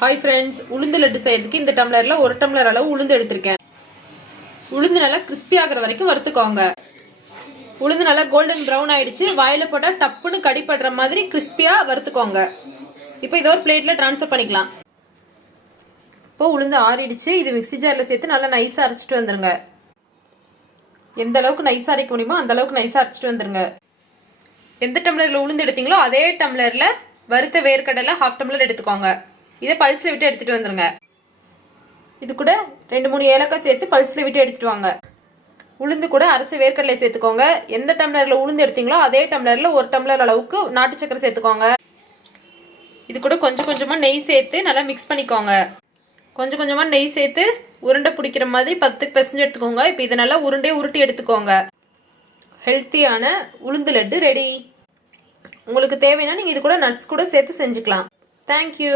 Hi friends, உளுந்து லட்டு செய்யறதுக்கு இந்த டம்ளர்ல 1 டம்ளர் அளவு உளுந்து எடுத்திருக்கேன். உளுந்து நல்லா கிறிஸ்பி ஆகிற வரைக்கும் வறுத்துக்கோங்க. உளுந்து நல்லா கோல்டன் ப்ரௌன் ஆயிடுச்சு. வாயில போட்டா டப்புன்னு கடிப்படுற மாதிரி கிறிஸ்பியா வறுத்துக்கோங்க. இப்போ இதை ஒரு பிளேட்ல டிரான்ஸ்ஃபர் பண்ணிக்கலாம். இப்போ உளுந்து ஆறிடுச்சு. இது மிக்ஸி ஜார்ல சேர்த்து நல்லா நைஸா அரைச்சிட்டு வந்துருங்க. எந்த அளவுக்கு நைஸா அரைக்க முடியுமோ அந்த அளவுக்கு நைஸா அரைச்சிட்டு வந்துருங்க. எந்த டம்ளர்ல உளுந்து எடுத்தீங்களோ அதே டம்ளர்ல வறுத்த வேர்க்கடலை 1/2 டம்ளர் எடுத்துக்கோங்க. இதை பல்ஸ்ல விட்டு எடுத்துட்டு வந்துருங்க. இது கூட 2-3 ஏலக்காய் சேர்த்து பல்ஸ்ல விட்டு எடுத்துட்டு வாங்க. உளுந்து கூட அரைச்ச வேர்க்கடலை சேர்த்துக்கோங்க. எந்த டம்ளர்ல உளுந்து எடுத்தீங்களோ அதே டம்ளர்ல 1 டம்ளர் அளவுக்கு நாட்டு சக்கரை சேர்த்துக்கோங்க. இது கூட கொஞ்சம் கொஞ்சமா நெய் சேர்த்து நல்லா மிக்ஸ் பண்ணிக்கோங்க. கொஞ்சம் கொஞ்சமா நெய் சேர்த்து உருண்டை பிடிக்கிற மாதிரி 10 பிசைஞ்சு எடுத்துக்கோங்க. இப்போ இதை நல்லா உருட்டி எடுத்துக்கோங்க. ஹெல்த்தியான உளுந்து லட்டு ரெடி. உங்களுக்கு தேவைன்னா நீங்க இது கூட நட்ஸ் கூட சேர்த்து செஞ்சுக்கலாம். தேங்க்யூ.